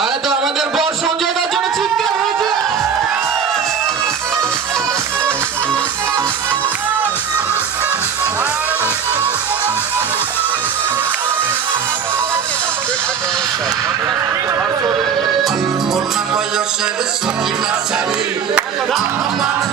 আরে তো আমাদের বর সঞ্জয় দার জন্য চিৎকার হয়েছে Por Başarı, sokayım ben seni. Rahman